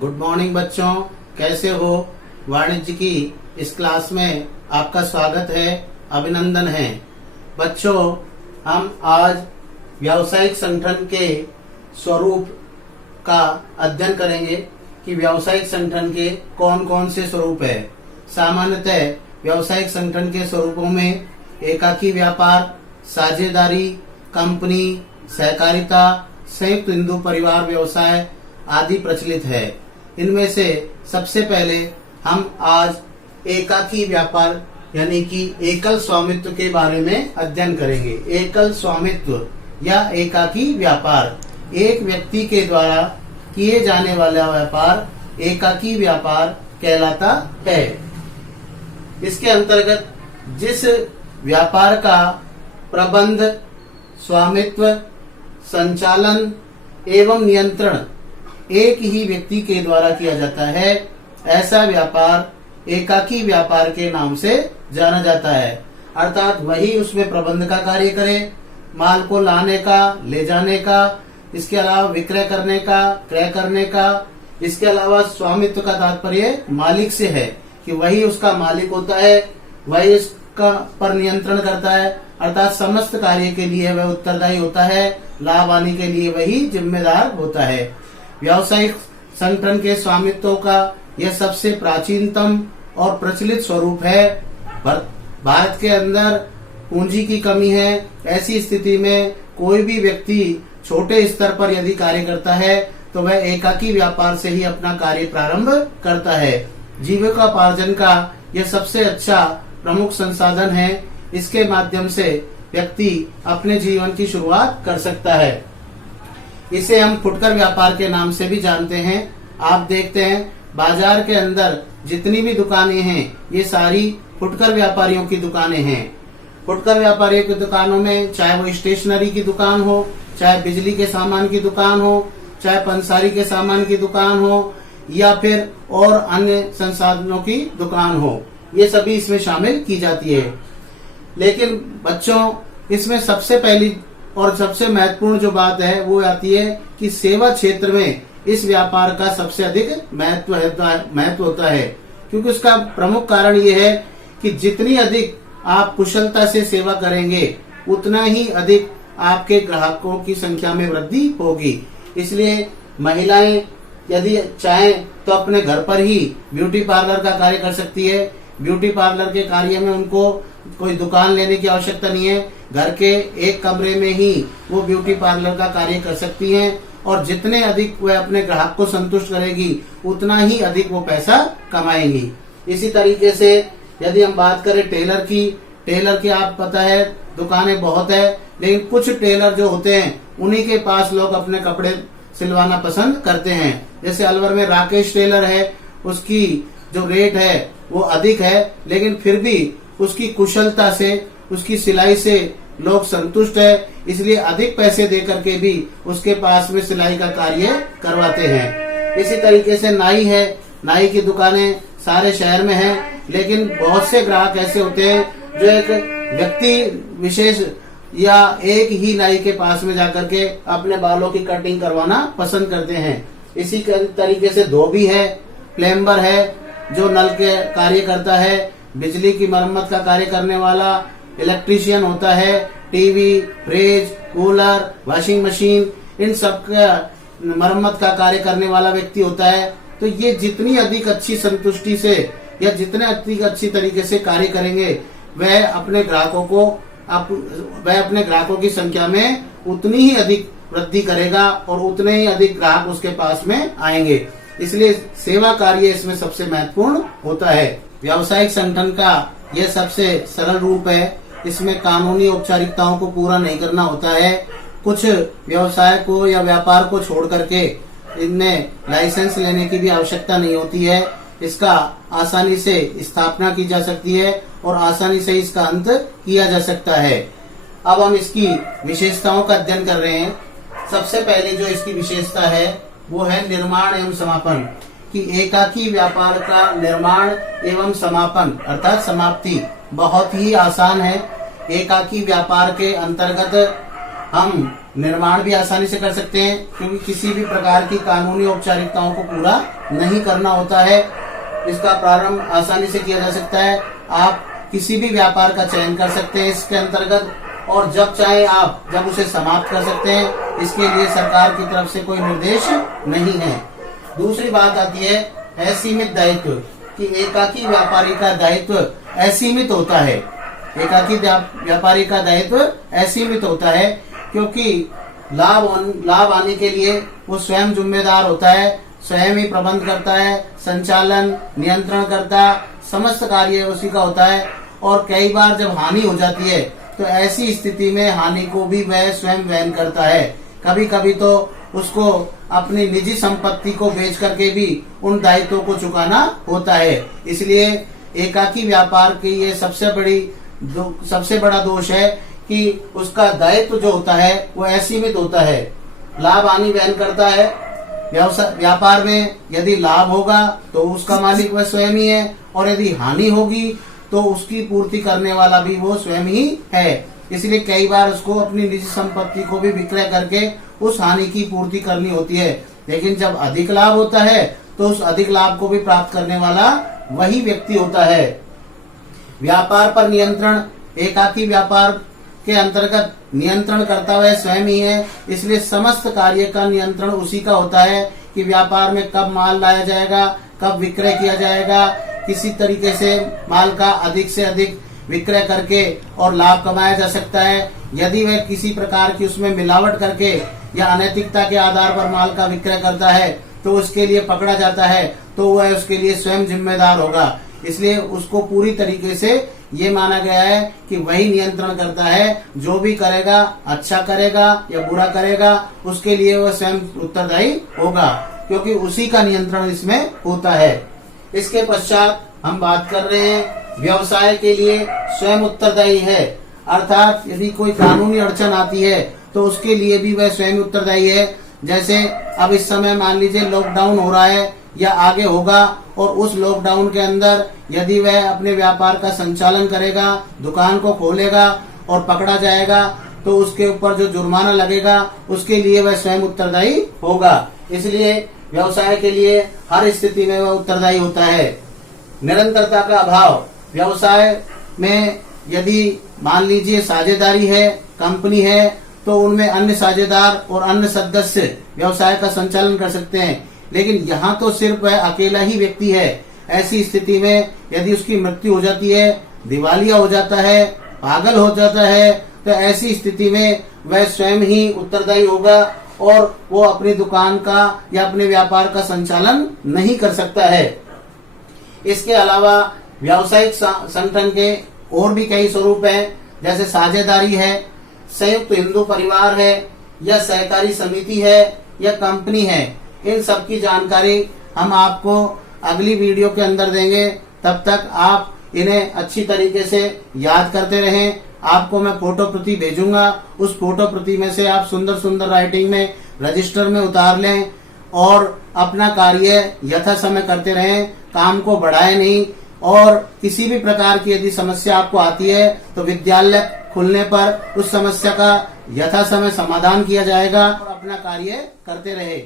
Good morning बच्चों, कैसे हो। वाणिज्य की इस क्लास में आपका स्वागत है, अभिनंदन है। बच्चों, हम आज व्यावसायिक संगठन के स्वरूप का अध्ययन करेंगे कि व्यावसायिक संगठन के कौन कौन से स्वरूप है। सामान्यतः व्यावसायिक संगठन के स्वरूपों में एकाकी व्यापार, साझेदारी, कंपनी, सहकारिता, संयुक्त हिंदू परिवार व्यवसाय आदि प्रचलित है। इनमें से सबसे पहले हम आज एकाकी व्यापार यानी कि एकल स्वामित्व के बारे में अध्ययन करेंगे। एकल स्वामित्व या एकाकी व्यापार, एक व्यक्ति के द्वारा किए जाने वाला व्यापार एकाकी व्यापार कहलाता है। इसके अंतर्गत जिस व्यापार का प्रबंध, स्वामित्व, संचालन एवं नियंत्रण एक ही व्यक्ति के द्वारा किया जाता है, ऐसा व्यापार एकाकी व्यापार के नाम से जाना जाता है। अर्थात वही उसमें प्रबंध का कार्य करे, माल को लाने का, ले जाने का, इसके अलावा विक्रय करने का, क्रय करने का। इसके अलावा स्वामित्व का तात्पर्य मालिक से है कि वही उसका मालिक होता है, वही उसका पर नियंत्रण करता है, अर्थात समस्त कार्य के लिए वह उत्तरदायी होता है, लाभ आने के लिए वही जिम्मेदार होता है। व्यावसायिक संगठन के स्वामित्व का यह सबसे प्राचीनतम और प्रचलित स्वरूप है। भारत के अंदर पूंजी की कमी है। ऐसी स्थिति में कोई भी व्यक्ति छोटे स्तर पर यदि कार्य करता है तो वह एकाकी व्यापार से ही अपना कार्य प्रारंभ करता है। जीविकोपार्जन का यह सबसे अच्छा प्रमुख संसाधन है। इसके माध्यम से व्यक्ति अपने जीवन की शुरुआत कर सकता है। इसे हम फुटकर व्यापार के नाम से भी जानते हैं। आप देखते हैं बाजार के अंदर जितनी भी दुकानें हैं ये सारी फुटकर व्यापारियों की दुकानें हैं। फुटकर व्यापारियों की दुकानों में चाहे वो स्टेशनरी की दुकान हो, चाहे बिजली के सामान की दुकान हो, चाहे पंसारी के सामान की दुकान हो, या फिर और अन्य संसाधनों की दुकान हो, ये सभी इसमें शामिल की जाती है। लेकिन बच्चों, इसमें सबसे पहली और सबसे महत्वपूर्ण जो बात है वो आती है कि सेवा क्षेत्र में इस व्यापार का सबसे अधिक महत्व होता है। क्योंकि उसका प्रमुख कारण ये है कि जितनी अधिक आप कुशलता से सेवा करेंगे उतना ही अधिक आपके ग्राहकों की संख्या में वृद्धि होगी। इसलिए महिलाएं यदि चाहें तो अपने घर पर ही ब्यूटी पार्लर का कार्य कर सकती है। ब्यूटी पार्लर के कार्य में उनको कोई दुकान लेने की आवश्यकता नहीं है। घर के एक कमरे में ही वो ब्यूटी पार्लर का कार्य कर सकती हैं और जितने अधिक वह अपने ग्राहक को संतुष्ट करेगी उतना ही अधिक वो पैसा कमाएंगी। इसी तरीके से यदि हम बात करें टेलर की आप पता है दुकानें बहुत है, लेकिन कुछ टेलर जो होते हैं उन्हीं के पास लोग अपने कपड़े सिलवाना पसंद करते हैं। जैसे अलवर में राकेश टेलर है, उसकी जो रेट है वो अधिक है, लेकिन फिर भी उसकी कुशलता से, उसकी सिलाई से लोग संतुष्ट है, इसलिए अधिक पैसे दे करके भी उसके पास में सिलाई का कार्य करवाते हैं। इसी तरीके से नाई है, नाई की दुकानें सारे शहर में हैं, लेकिन बहुत से ग्राहक ऐसे होते हैं जो एक व्यक्ति विशेष या एक ही नाई के पास में जाकर के अपने बालों की कटिंग करवाना पसंद करते हैं। इसी तरीके से धोबी है, प्लम्बर है जो नल के कार्य करता है, बिजली की मरम्मत का कार्य करने वाला इलेक्ट्रीशियन होता है, TV, fridge, cooler, washing machine, इन सब का मरम्मत का कार्य करने वाला व्यक्ति होता है। तो ये जितनी अधिक अच्छी संतुष्टि से या जितने अधिक अच्छी तरीके से कार्य करेंगे वह अपने ग्राहकों की संख्या में उतनी ही अधिक वृद्धि करेगा और उतने ही अधिक ग्राहक उसके पास में आएंगे। इसलिए सेवा कार्य इसमें सबसे महत्वपूर्ण होता है। व्यावसायिक संगठन का यह सबसे सरल रूप है। इसमें कानूनी औपचारिकताओं को पूरा नहीं करना होता है। कुछ व्यवसाय को या व्यापार को छोड़ करके इनमें लाइसेंस लेने की भी आवश्यकता नहीं होती है। इसका आसानी से स्थापना की जा सकती है और आसानी से इसका अंत किया जा सकता है। अब हम इसकी विशेषताओं का अध्ययन कर रहे हैं। सबसे पहले जो इसकी विशेषता है वो है निर्माण एवं समापन, कि एकाकी व्यापार का निर्माण एवं समापन अर्थात समाप्ति बहुत ही आसान है। एकाकी व्यापार के अंतर्गत हम निर्माण भी आसानी से कर सकते हैं, क्योंकि किसी भी प्रकार की कानूनी औपचारिकताओं को पूरा नहीं करना होता है। इसका प्रारंभ आसानी से किया जा सकता है। आप किसी भी व्यापार का चयन कर सकते हैं इसके अंतर्गत, और जब चाहे आप जब उसे समाप्त कर सकते हैं। इसके लिए सरकार की तरफ से कोई निर्देश नहीं है। दूसरी बात आती है असीमित दायित्व, कि एकाकी व्यापारी का दायित्व असीमित होता है। एकाकी व्यापारी का दायित्व असीमित होता है, क्योंकि लाभ आने के लिए वो स्वयं जिम्मेदार होता है, स्वयं ही प्रबंध करता है, संचालन नियंत्रण करता, समस्त कार्य उसी का होता है। और कई बार जब हानि हो जाती है तो ऐसी स्थिति में हानि को भी वह स्वयं वहन करता है। कभी कभी तो उसको अपनी निजी संपत्ति को बेच करके भी उन दायित्वों को चुकाना होता है। इसलिए एकाकी व्यापार की ये सबसे बड़ा दोष है कि उसका दायित्व जो होता है वो असीमित होता है। लाभ हानि वहन करता है। व्यापार में यदि लाभ होगा तो उसका मालिक वह स्वयं ही है, और यदि हानि होगी तो उसकी पूर्ति करने वाला भी वो स्वयं ही है। इसलिए कई बार उसको अपनी निजी संपत्ति को भी विक्रय करके उस हानि की पूर्ति करनी होती है। लेकिन जब अधिक लाभ होता है तो उस अधिक लाभ को भी प्राप्त करने वाला वही व्यक्ति होता है। व्यापार पर नियंत्रण, एकाकी व्यापार के अंतर्गत नियंत्रण करता हुआ स्वयं ही है। इसलिए समस्त कार्य का नियंत्रण उसी का होता है कि व्यापार में कब माल लाया जाएगा, कब विक्रय किया जाएगा, किसी तरीके से माल का अधिक से अधिक विक्रय करके और लाभ कमाया जा सकता है। यदि वह किसी प्रकार की उसमें मिलावट करके या अनैतिकता के आधार पर माल का विक्रय करता है तो उसके लिए पकड़ा जाता है, तो वह उसके लिए स्वयं जिम्मेदार होगा। इसलिए उसको पूरी तरीके से ये माना गया है कि वही नियंत्रण करता है। जो भी करेगा, अच्छा करेगा या बुरा करेगा, उसके लिए वह स्वयं उत्तरदायी होगा, क्योंकि उसी का नियंत्रण इसमें होता है। इसके पश्चात हम बात कर रहे हैं व्यवसाय के लिए स्वयं उत्तरदायी है, अर्थात यदि कोई कानूनी अड़चन आती है तो उसके लिए भी वह स्वयं उत्तरदायी है। जैसे अब इस समय मान लीजिए लॉकडाउन हो रहा है या आगे होगा, और उस लॉकडाउन के अंदर यदि वह अपने व्यापार का संचालन करेगा, दुकान को खोलेगा और पकड़ा जाएगा तो उसके ऊपर जो जुर्माना लगेगा उसके लिए वह स्वयं उत्तरदायी होगा। इसलिए व्यवसाय के लिए हर स्थिति में वह उत्तरदायी होता है। निरंतरता का अभाव, व्यवसाय में यदि मान लीजिए साझेदारी है, कंपनी है, तो उनमें अन्य साझेदार और अन्य सदस्य व्यवसाय का संचालन कर सकते हैं। लेकिन यहाँ तो सिर्फ वह अकेला ही व्यक्ति है। ऐसी स्थिति में यदि उसकी मृत्यु हो जाती है, दिवालिया हो जाता है, पागल हो जाता है, तो ऐसी स्थिति में वह स्वयं ही उत्तरदायी होगा और वो अपनी दुकान का या अपने व्यापार का संचालन नहीं कर सकता है। इसके अलावा व्यावसायिक संगठन के और भी कई स्वरूप हैं, जैसे साझेदारी है, संयुक्त हिंदू परिवार है, या सहकारी समिति है, या कंपनी है। इन सब की जानकारी हम आपको अगली वीडियो के अंदर देंगे। तब तक आप इन्हें अच्छी तरीके से याद करते रहें। आपको मैं फोटो प्रति भेजूंगा, उस फोटो प्रति में से आप सुंदर सुंदर राइटिंग में रजिस्टर में उतार लें और अपना कार्य यथा समय करते रहें। काम को बढ़ाएं नहीं, और किसी भी प्रकार की यदि समस्या आपको आती है तो विद्यालय खुलने पर उस समस्या का यथा समय समाधान किया जाएगा, और अपना कार्य करते रहे।